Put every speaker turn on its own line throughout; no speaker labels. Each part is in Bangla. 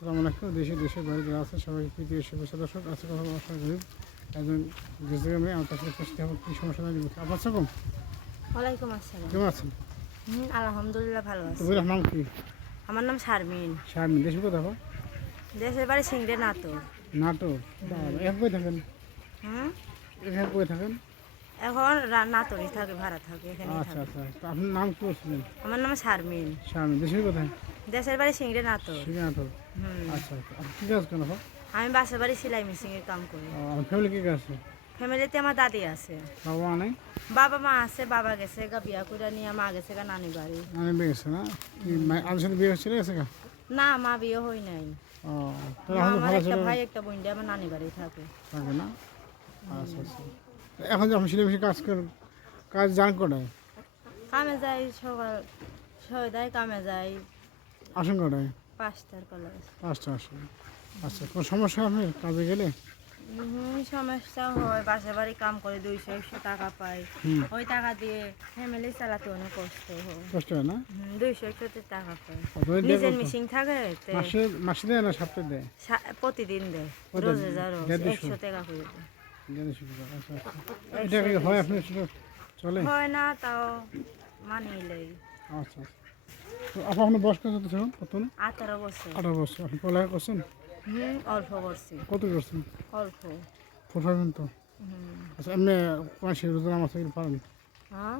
আসসালামু আলাইকুম। দেশে দেশের বাইরে যারা আছে সবাইকে তৃতীয় শুভেচ্ছা দর্শক। আছে কথা গরিব একজন আমার কাছে উপস্থিত হবে। কী সমস্যা নাই আপনার সকম
ওয়ালাইকুম আসসালাম।
কেমন আছেন?
আলহামদুলিল্লাহ ভালো আছি।
বইয়ের নাম কি?
আমার নাম শারমিন।
শারমিন দেশের কোথা হয়
দেশের বাড়ি সিংড়ে
নাটক বাবা, এক বই থাকেন?
হুম?
এক থাকেন?
এখন রা- নাটোরে থাকে ভাড়া থাকে এখানে
আচ্ছা আচ্ছা। আপনার নাম কি বলছিলেন?
আমার নাম শারমিন।
শারমিন দেশের কোথায়?
দেশের বাড়ি সিংড়ে
শিখে নাটক আচ্ছা আচ্ছা। কী কাজ করেন
আমি বাসার বাড়ি সেলাই মেশিনের কাম করি।
ফ্যামিলি কী কাজ
ফ্যামিলিতে আমার দাদি আছে।
বাবা মা নেই?
বাবা মা আছে বাবা গেছে গা বিয়া করে নিয়ে মা গেছে গা নানি বাড়ি।
মানে বিয়ে গেছে না? মা- আমার সাথে বিয়ে চলে গেছে গা?
না মা বিয়ে হই নাই। আমার একটা ভাই একটা বোন আমার নানি বাড়ি থাকে।
থাকে না? আচ্ছা আচ্ছা। এখন যে আপনি সিলেবাসে কাজ করেন কাজ জান কটায়
কামে যাই সকাল সদায় কামে যাই।
আসেন কটায়?
পাঁচটার কলেজ
পাঁচটা আসেন। আচ্ছা কোনো সমস্যা আপনি কাজে গেলে?
সমস্যা হয় বাসা বাড়ি কাম করে দুইশো একশো টাকা পাই ওই টাকা দিয়ে ফ্যামিলি চালাতে অনেক কষ্ট হয়।
কষ্ট হয় না?
দুইশো একশো টাকা পাই নিজের? মেশিন থাকে
মাসে মাসে দেয় না সপ্তাহে দেয়?
প্রতিদিন দেয়? রোজে
দেড়
একশো টাকা করে দেয়।
আচ্ছা আচ্ছা। হয় আপনি চলে?
হয় না তাও মানিয়ে লেই
আচ্ছা আচ্ছা। আপা আপনার বয়স কত ছিল না
আঠারো বছর।
আঠারো বছর। আপনি পড়ালেখা করছেন?
হুম অল্প করছি।
কত করছেন?
অল্প।
ফোর পারবেন তো?
হুম।
আচ্ছা এমনি মাসে রোজা নামাজ থেকে পারেন?
হ্যাঁ?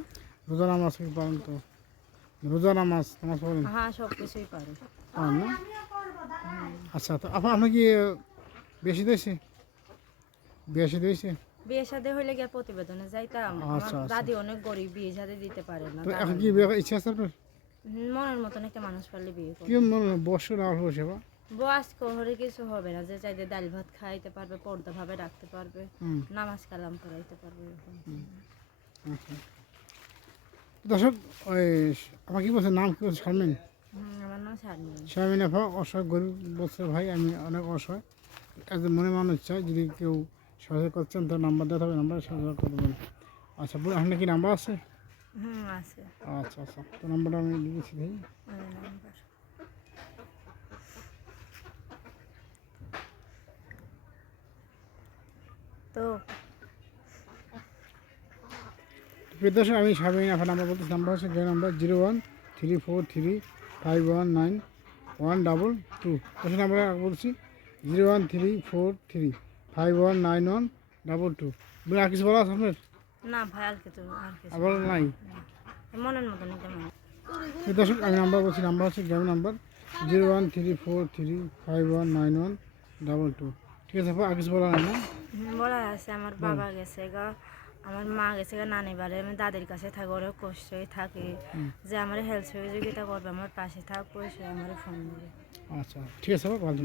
রোজা নামাজ থেকে পারেন তো? রোজা নামাজ নামাজ পড়েন?
হ্যাঁ সব কিছুই পারে।
পারেন না? আচ্ছা তো আপা আপনি কি বেশি দিয়েছে বেশি দিয়েছে
বিয়ে সাথে হইলে গিয়ে প্রতিবেদনে যাইতাম।
আচ্ছা, আচ্ছা।
দাদি অনেক গরিব বিয়ে সাথে দিতে পারে না
এখন কি ইচ্ছা আছে আপনার?
মনের মতন একটা মানুষ পারলে বিয়ে করবে।
কি মনে হয় বসে না অল্প বা?
বয়স করে কিছু হবে না যে চাইতে ডাল ভাত খাইতে পারবে পর্দা ভাবে রাখতে পারবে নামাজ কালাম করাইতে পারবে এরকম।
আচ্ছা। দর্শক ওই আমার কি বলছে নাম কি বলছে শারমিন?
আমার নাম শারমিন।
শারমিন আপা অসহায় গরিব বলছে ভাই আমি অনেক অসহায়। একজন মনে মানুষ চাই যদি কেউ সহায়তা করছেন তার নাম্বার দেওয়া হবে নাম্বার সহায়তা করে দেবেন আচ্ছা আপনার কি নাম্বার আছে?
হুম আছে।
আচ্ছা আচ্ছা তো নাম্বারটা আমি দিয়েছি ভাই।
আমার নাম্বার। তো
প্রিয় আমি শারমিন আপা নাম্বার বলতেছি নাম্বার হচ্ছে যে number zero one three four three five one nine one double two. দর্শক নাম্বার বলছি zero one three four three five one nine one double two. বলে আর কিছু বলা আছে আপনার?
না ভাই আর কিছু আর কিছু
আবার নাই।
মনের একটা মানুষ।
প্রিয় দর্শক আমি নাম্বার বলছি নাম্বার হচ্ছে গ্রাম number zero one three four three five one nine one double two. ঠিক আছে আপা আর বলা না?
বলা আছে আমার বাবা গেছে গা আমার মা গেছে গা নানি বাড়ি আমি দাদির কাছে থাকি অনেক কষ্টই থাকি। যে আমার হেল্প সহযোগিতা করবে আমার পাশে থাক পয়সা আমার ফোন দেবে
আচ্ছা ঠিক আছে আপা ভালো